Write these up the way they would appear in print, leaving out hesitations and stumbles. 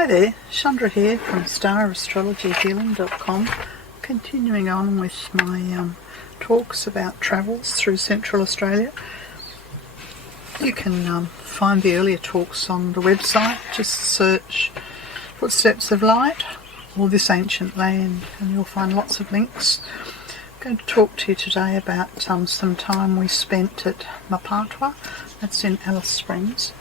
Hi there, Chandra here from StarAstrologyHealing.com, continuing on with my talks about travels through Central Australia. You can find the earlier talks on the website. Just search Footsteps of Light or This Ancient Land and you'll find lots of links. I'm going to talk to you today about some time we spent at Mapatwa, that's in Alice Springs.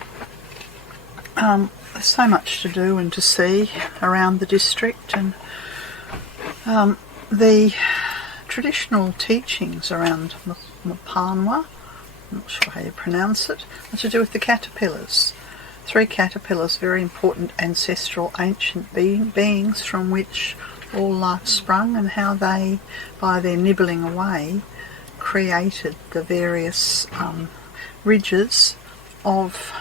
There's so much to do and to see around the district, and the traditional teachings around Mapanwa, I'm not sure how you pronounce it, are to do with the caterpillars. 3 caterpillars, very important ancestral ancient beings from which all life sprung, and how they, by their nibbling away, created the various ridges of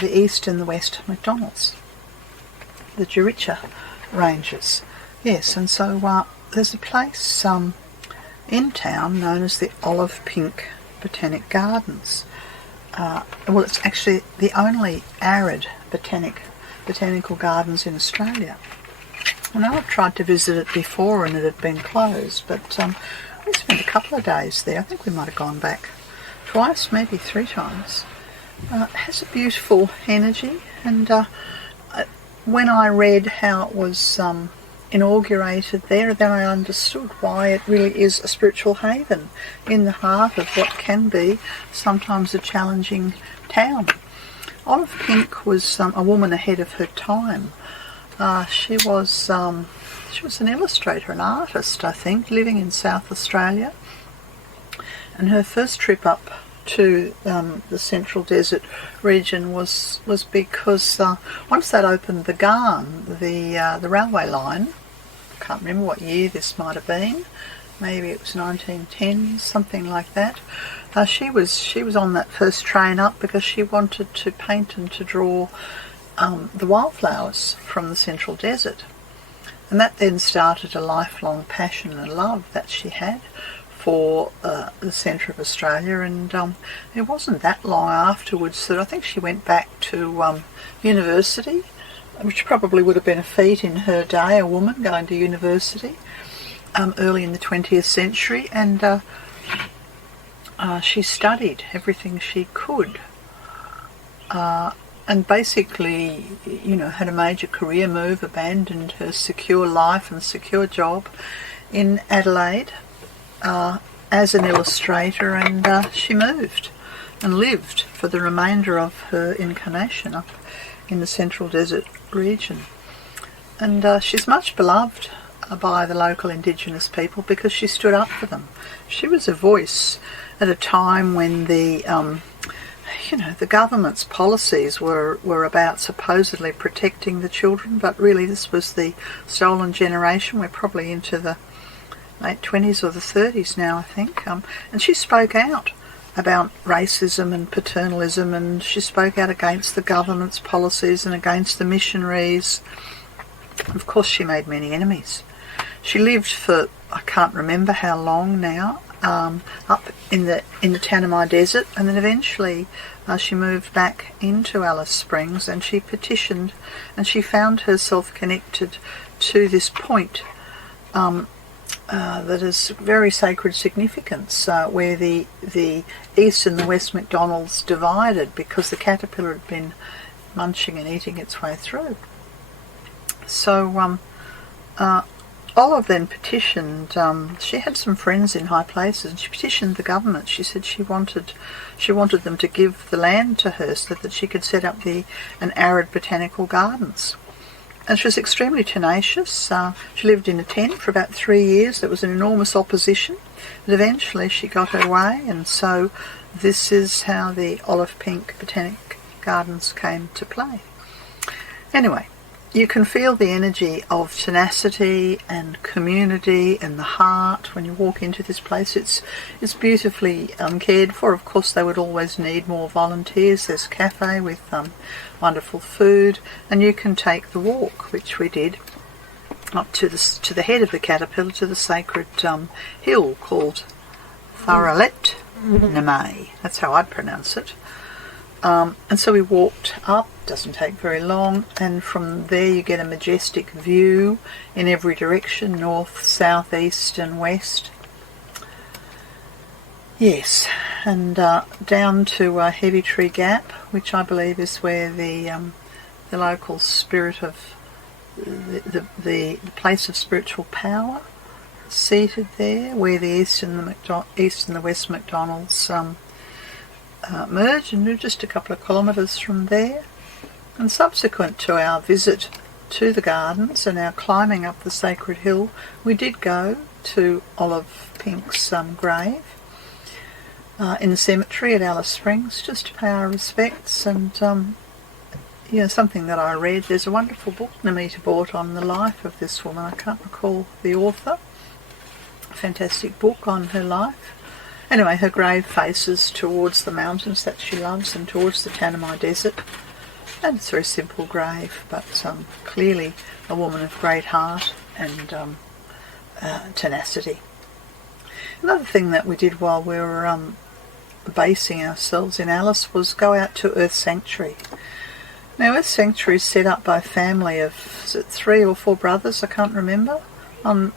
the east and the west McDonald's, the Juricha ranges. Yes, and so there's a place in town known as the Olive Pink Botanic Gardens. Well, it's actually the only arid botanical gardens in Australia. I know I've tried to visit it before and it had been closed, but we spent a couple of days there. I think we might have gone back twice, maybe 3 times. It has a beautiful energy, and when I read how it was inaugurated there, then I understood why it really is a spiritual haven in the heart of what can be sometimes a challenging town. Olive Pink was a woman ahead of her time. She was an illustrator, an artist, I think, living in South Australia, and her first trip up to the Central Desert region was because once they'd opened the Ghan, the railway line, I can't remember what year this might have been, maybe it was 1910, something like that. She was on that first train up because she wanted to paint and to draw the wildflowers from the Central Desert, and that then started a lifelong passion and love that she had for the centre of Australia. And it wasn't that long afterwards that I think she went back to university, which probably would have been a feat in her day, a woman going to university early in the 20th century, and she studied everything she could, and basically, had a major career move, abandoned her secure life and secure job in Adelaide as an illustrator, and she moved and lived for the remainder of her incarnation up in the Central Desert region. And she's much beloved by the local Indigenous people because she stood up for them. She was a voice at a time when the government's policies were about supposedly protecting the children, but really this was the stolen generation. We're probably into the late 20s or the 30s now, I think, and she spoke out about racism and paternalism, and she spoke out against the government's policies and against the missionaries. Of course, she made many enemies. She lived for, I can't remember how long now, up in the Tanami Desert, and then eventually she moved back into Alice Springs, and she petitioned, and she found herself connected to this point that is very sacred significance, where the east and the west McDonald's divided because the caterpillar had been munching and eating its way through. So Olive then petitioned, she had some friends in high places, and she petitioned the government. She said she wanted them to give the land to her so that she could set up an arid botanical gardens. And she was extremely tenacious. She lived in a tent for about 3 years. There was an enormous opposition, but eventually she got her way, and so this is how the Olive Pink Botanic Gardens came to play. Anyway, you can feel the energy of tenacity and community and the heart when you walk into this place. It's beautifully cared for. Of course, they would always need more volunteers. There's a cafe with wonderful food, and you can take the walk, which we did, up to the head of the caterpillar, to the sacred hill called Tharalet Namay. That's how I'd pronounce it. And so we walked up doesn't take very long, and from there you get a majestic view in every direction, north, south, east and west. Yes, and down to Heavy Tree Gap, which I believe is where the local spirit of the place of spiritual power seated there, where the east and the west McDonald's merge, and we're just a couple of kilometres from there. And subsequent to our visit to the gardens and our climbing up the sacred hill, we did go to Olive Pink's grave in the cemetery at Alice Springs, just to pay our respects. And something that I read, there's a wonderful book Namita bought on the life of this woman. I can't recall the author. A fantastic book on her life. Anyway, her grave faces towards the mountains that she loves and towards the Tanami Desert. And it's a very simple grave, but clearly a woman of great heart and tenacity. Another thing that we did while we were basing ourselves in Alice was go out to Earth Sanctuary. Now, Earth Sanctuary is set up by a family of 3 or 4 brothers, I can't remember, on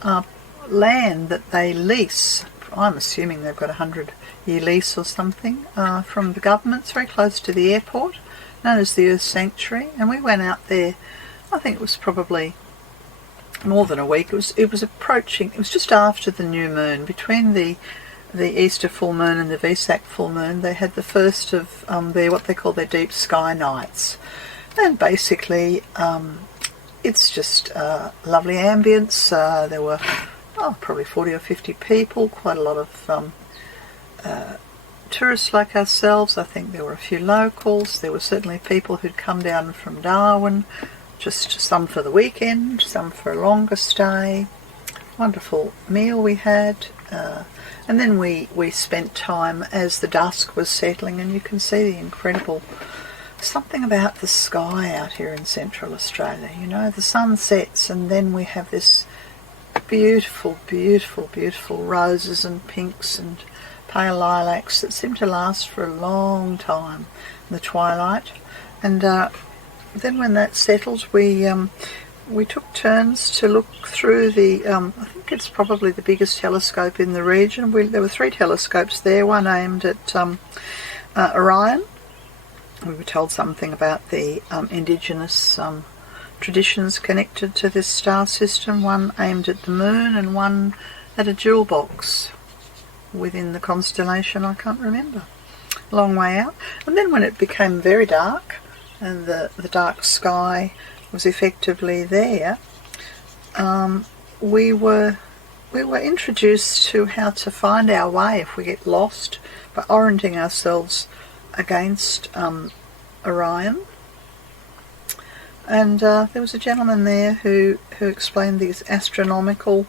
land that they lease. I'm assuming they've got a 100-year lease or something from the government. It's very close to the airport, known as the Earth Sanctuary. And we went out there, I think it was probably more than a week. It was approaching, it was just after the new moon. Between the Easter full moon and the Vesak full moon, they had the first of what they call their deep sky nights. And basically, it's just lovely ambience. There were probably 40 or 50 people, quite a lot of tourists like ourselves. I think there were a few locals. There were certainly people who'd come down from Darwin, just some for the weekend, some for a longer stay. Wonderful meal we had. And then we spent time as the dusk was settling, and you can see the incredible something about the sky out here in Central Australia. The sun sets and then we have this beautiful, beautiful, beautiful roses and pinks and pale lilacs that seem to last for a long time in the twilight. And then when that settled, we took turns to look through the, I think it's probably the biggest telescope in the region. There were 3 telescopes there, one aimed at Orion. We were told something about the indigenous traditions connected to this star system, one aimed at the moon and one at a jewel box within the constellation, I can't remember, a long way out. And then when it became very dark and the dark sky was effectively there, we were introduced to how to find our way if we get lost by orienting ourselves against Orion. And there was a gentleman there who explained these astronomical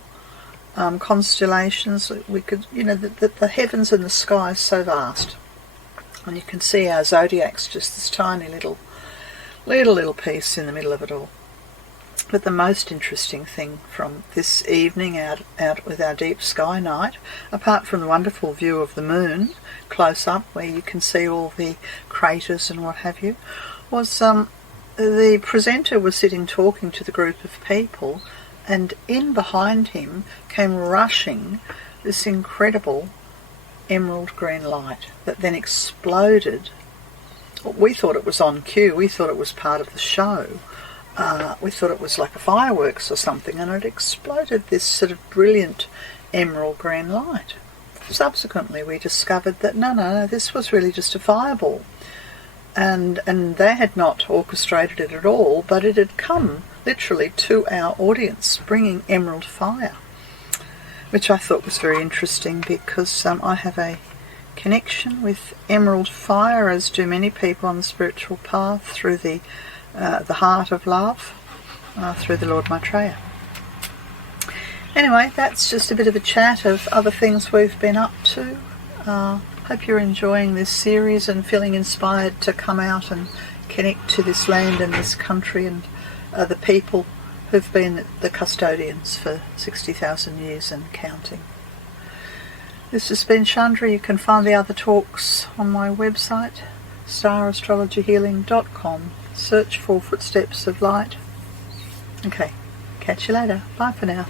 constellations. We could, the heavens and the sky is so vast, and you can see our zodiac's just this tiny little piece in the middle of it all. But the most interesting thing from this evening out with our deep sky night, apart from the wonderful view of the moon close up where you can see all the craters and what have you, was the presenter was sitting talking to the group of people, and in behind him came rushing this incredible emerald green light that then exploded. We thought it was on cue. We thought it was part of the show. We thought it was like a fireworks or something, and it exploded this sort of brilliant emerald green light. Subsequently we discovered that no, this was really just a fireball, and they had not orchestrated it at all, but it had come literally to our audience bringing emerald fire, which I thought was very interesting because I have a connection with emerald fire, as do many people on the spiritual path, through the heart of love, through the Lord Maitreya. Anyway, that's just a bit of a chat of other things we've been up to. Hope you're enjoying this series and feeling inspired to come out and connect to this land and this country and the people who've been the custodians for 60,000 years and counting. This has been Chandra. You can find the other talks on my website, starastrologyhealing.com. Search for footsteps of light. Okay, catch you later. Bye for now.